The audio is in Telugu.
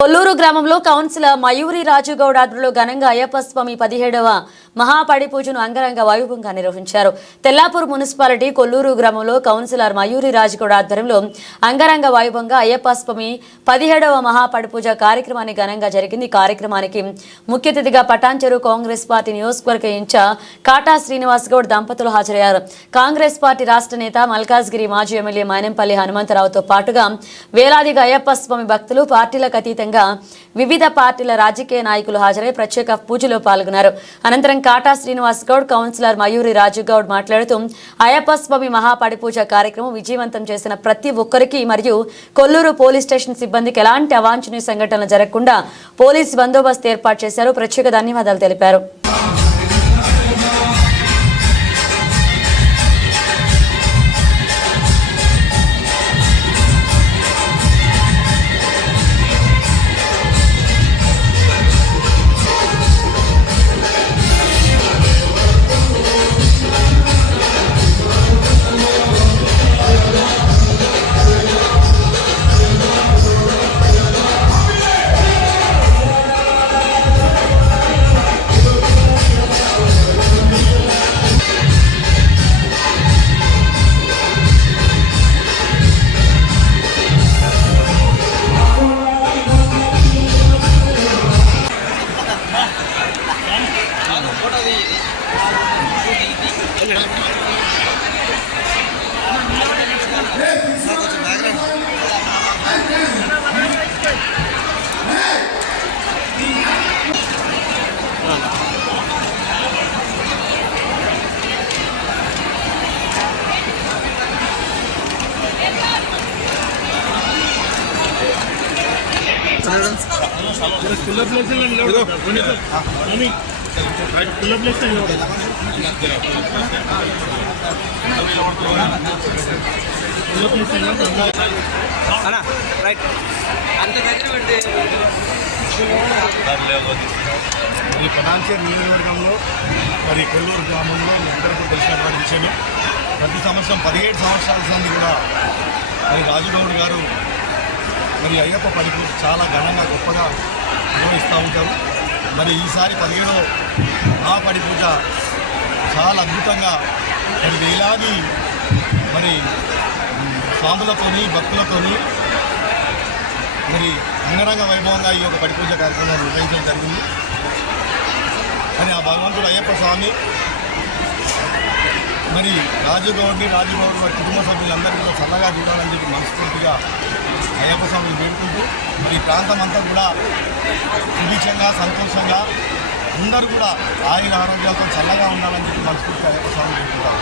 కొల్లూరు గ్రామంలో కౌన్సిలర్ మయూరి రాజుగౌడ్ ఆధ్వర్యంలో ఘనంగా అయ్యప్ప స్వామి 17వ మహాపడి పూజను అంగరంగ వైభవంగా నిర్వహించారు. తెల్లాపూర్ మున్సిపాలిటీ కొల్లూరు గ్రామంలో కౌన్సిలర్ మయూరి రాజుగౌడ్ ఆధ్వర్యంలో అంగరంగ వైభవంగా అయ్యప్ప స్వామి 17వ మహాపడి పూజ కార్యక్రమాన్ని ఘనంగా జరిగింది. కార్యక్రమానికి ముఖ్య అతిథిగా పటాన్చెరు కాంగ్రెస్ పార్టీ నియోజకవర్గ ఇన్ఛార్జ్ కాటా శ్రీనివాస్ గౌడ్ దంపతులు హాజరయ్యారు. కాంగ్రెస్ పార్టీ రాష్ట్ర నేత మల్కాజ్గిరి మాజీ ఎమ్మెల్యే మైనంపల్లి హనుమంతరావుతో పాటుగా వేలాదిగా అయ్యప్ప స్వామి భక్తులు పార్టీలకు అతీతంగా వివిధ పార్టీల రాజకీయ నాయకులు హాజరై ప్రత్యేక పూజలో పాల్గొన్నారు. అనంతరం కాటా శ్రీనివాస్ గౌడ్, కౌన్సిలర్ మయూరి రాజుగౌడ్ మాట్లాడుతూ అయ్యప్ప స్వామి మహాపడి పూజ కార్యక్రమం విజయవంతం చేసిన ప్రతి ఒక్కరికి మరియు కొల్లూరు పోలీస్ స్టేషన్ సిబ్బందికి ఎలాంటి అవాంఛనీయ సంఘటనలు జరగకుండా పోలీస్ బందోబస్తు ఏర్పాటు చేశారు. ప్రత్యేక ధన్యవాదాలు తెలిపారు. పటాన్చెరు నియోజకవర్గంలో మరి కొల్లూరు గ్రామంలో అందరికీ తెలిసినటువంటి విషయమే. ప్రతి సంవత్సరం 17 సంవత్సరాల నుండి కూడా మరి రాజుగౌడ్ గారు మరి అయ్యప్ప పడి పూజ చాలా ఘనంగా గొప్పగా నిర్వహిస్తూ ఉంటారు. మరి ఈసారి 17వ మహాపడి పూజ చాలా అద్భుతంగా మరి వేలాది మరి స్వాములతోని భక్తులతోని మరి అంగరంగ వైభవంగా ఈ యొక్క పడి పూజ కార్యక్రమాన్ని నిర్వహించడం జరిగింది. అని ఆ భగవంతుడు అయ్యప్ప స్వామి మరి రాజుగౌడ్ వారి కుటుంబ సభ్యులందరికీ కూడా చల్లగా చూడాలని చెప్పి మనస్ఫూర్తిగా అయ్యప్ప స్వామిని వేడుకుంటూ మరి ఈ ప్రాంతం అంతా కూడా సుభిక్షంగా సంతోషంగా అందరూ కూడా ఆయుర ఆరోగ్యాలతో చల్లగా ఉండాలని చెప్పి మనస్ఫూర్తిగా అయ్యప్ప స్వామిని వేడుకుంటారు.